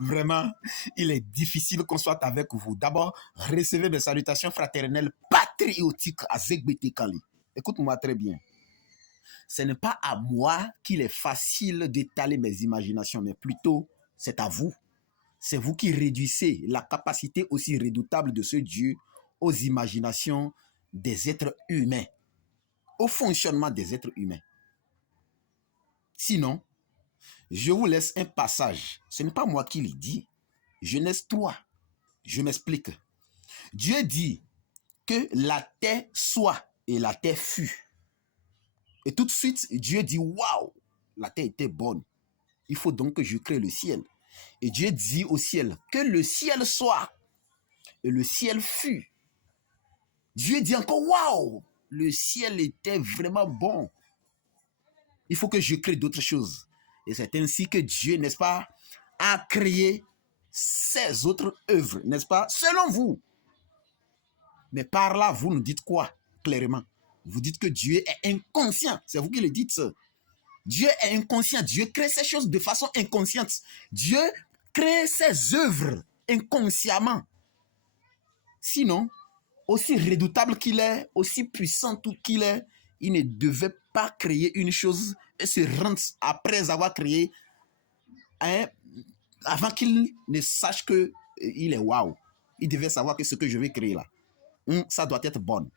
Vraiment, il est difficile qu'on soit avec vous. D'abord, recevez mes salutations fraternelles patriotiques à Zegbete Kali. Écoute-moi très bien. Ce n'est pas à moi qu'il est facile d'étaler mes imaginations, mais plutôt c'est à vous. C'est vous qui réduisez la capacité aussi redoutable de ce Dieu aux imaginations des êtres humains, au fonctionnement des êtres humains. Sinon, je vous laisse un passage. Ce n'est pas moi qui le dis. Genèse 3. Je m'explique. Dieu dit que la terre soit et la terre fut. Et tout de suite, Dieu dit, waouh, la terre était bonne. Il faut donc que je crée le ciel. Et Dieu dit au ciel, que le ciel soit. Et le ciel fut. Dieu dit encore, waouh, le ciel était vraiment bon. Il faut que je crée d'autres choses. Et c'est ainsi que Dieu, n'est-ce pas, a créé ces autres œuvres, n'est-ce pas, selon vous. Mais par là, vous nous dites quoi, clairement? Vous dites que Dieu est inconscient. C'est vous qui le dites. Dieu est inconscient. Dieu crée ces choses de façon inconsciente. Dieu crée ses œuvres inconsciemment. Sinon, aussi redoutable qu'il est, aussi puissant qu'il est, il ne devait pas créer une chose et se rendre après avoir créé, avant qu'il ne sache qu'il est waouh. Il devait savoir que ce que je vais créer là, ça doit être bon.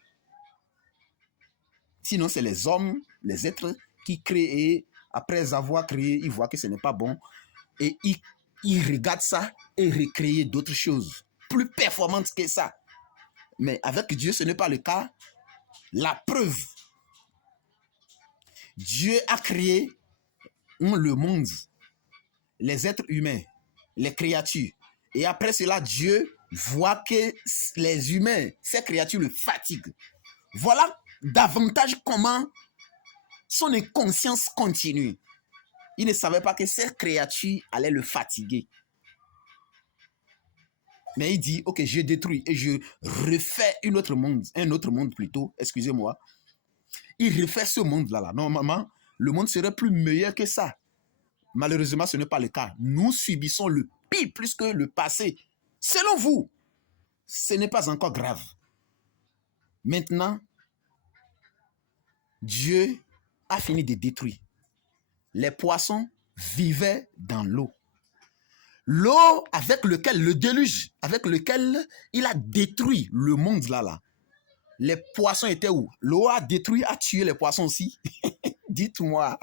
Sinon, c'est les hommes, les êtres qui créent et après avoir créé, ils voient que ce n'est pas bon et ils regardent ça et recréent d'autres choses plus performantes que ça. Mais avec Dieu, ce n'est pas le cas. La preuve, Dieu a créé le monde, les êtres humains, les créatures. Et après cela, Dieu voit que les humains, ces créatures le fatiguent. Voilà davantage comment son inconscience continue. Il ne savait pas que ces créatures allaient le fatiguer. Mais il dit, ok, je détruis et je refais un autre monde plutôt, excusez-moi. Il refait ce monde-là. Normalement, le monde serait plus meilleur que ça. Malheureusement, ce n'est pas le cas. Nous subissons le pire plus que le passé. Selon vous, ce n'est pas encore grave. Maintenant, Dieu a fini de détruire. Les poissons vivaient dans l'eau. L'eau avec lequel, le déluge, avec lequel il a détruit le monde là. Les poissons étaient où? L'eau a détruit, a tué les poissons aussi. Dites-moi,